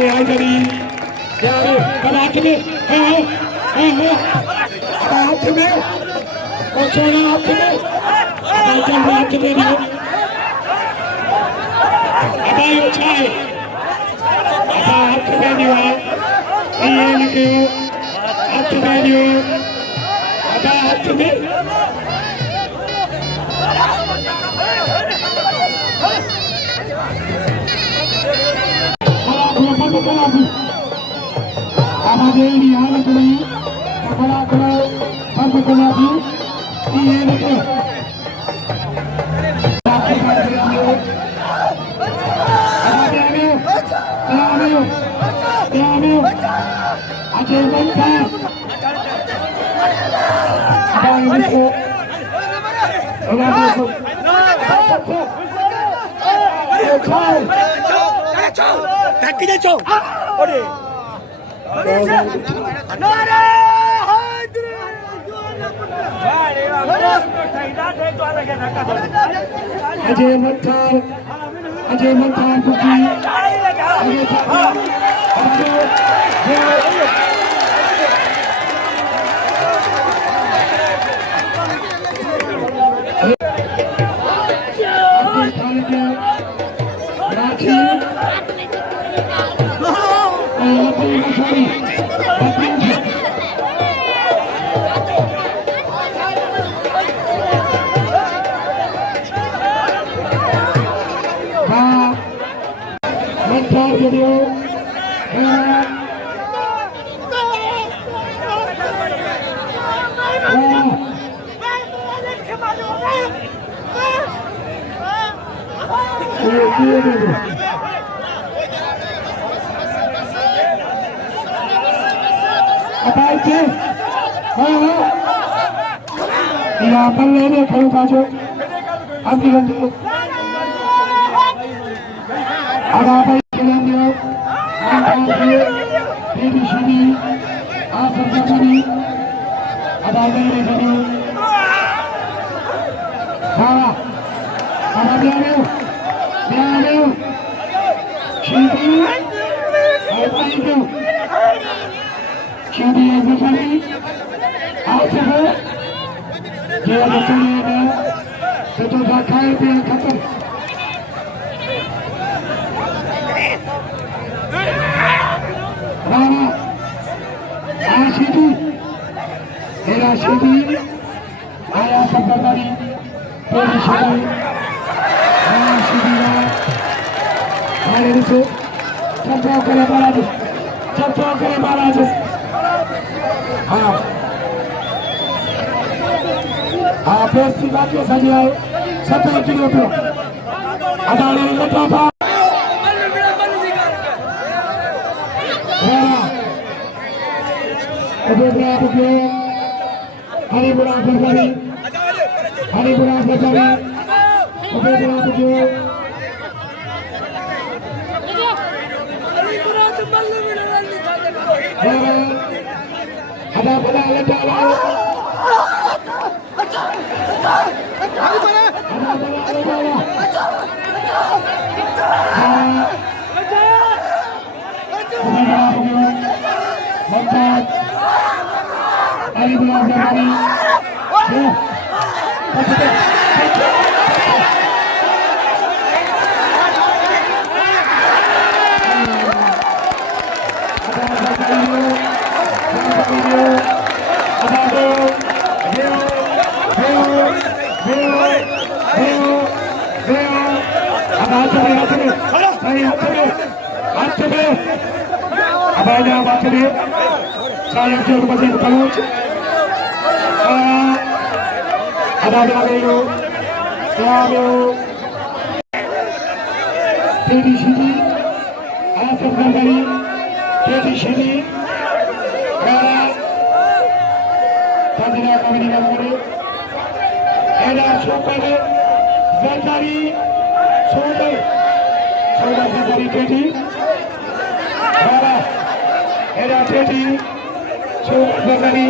Hajan. Yaro, hath में हाथ में और छोड़ा हाथ में Hajan हाथ में नहीं अबाई उछाए हाथ में नहीं हुआ ये लगे हाथ में नहीं हो अबा हाथ में हमारे यहाँ लगी बड़ा बड़ा बंद करना भी ये लगे अजय बनता अजय मंथा कुकी या बल्ले ने खेल बाजो अभी गंदे आधा भाई खेलेंगे तेरी शिनी आसर बचनी आधा मेरे करो हाँ आधा मेरे शिनी शिनी बचनी आसर ये बचनी है तो खाए पे खत्म राणा आशिदी मेरा शिदी आया सबकारी तेरी शिदी आया शिदी हमारे से चप्पा करे महाराज हाँ हाँ बेस्ती बात के सजी आए 70 किलो पे अदाने लगा था हरी बुरा सरकारी अदा बड़ा लगा saya jauh pasir palut ada dulu di sini ada terkendali di sini tadi kami di mana ada super zakari super zakari jadi ada jadi Bagari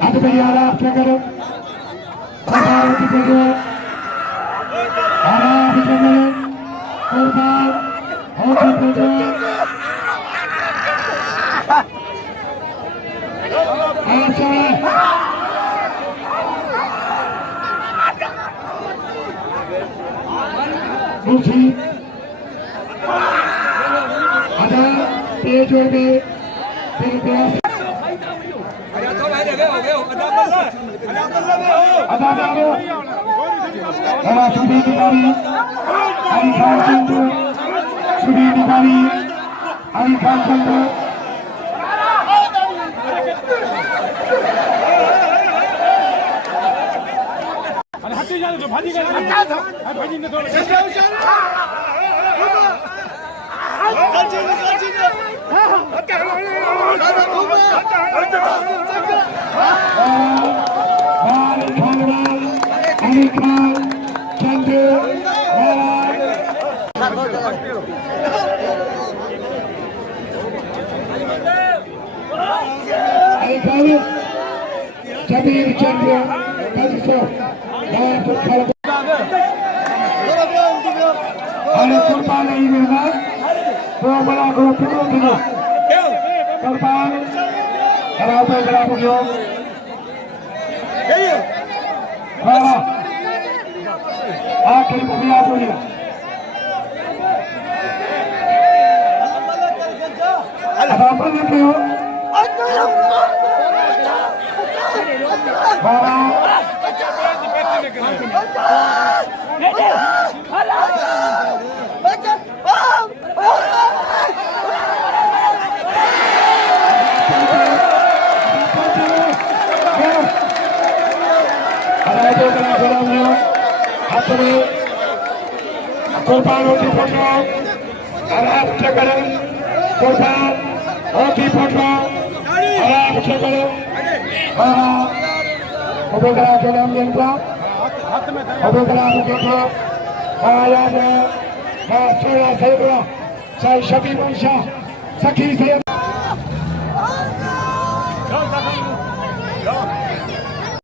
Ada beriara cakap. Ada beriara. Ada beriara. Korban. Ada beriara. Hajan. Musi. Ada तेज हो गए फिर प्रयास सुधी निकारी अली खान चंद्र सुधी निकारी अली खान चंद्र अली खान चंद्र जमीर चंद्र कुर्बान नहीं मिलना तो बड़ा ग्रुप कुर्बान आखिरी मुखिया बोलिए कुर्बान होती फोटो आराम से करो कुर्बान होती फोटो आराम से करो अबेगरा के नाम लेंगे अबेगरा के आया है सोया सेवा चाहे शबी वंशा सखी से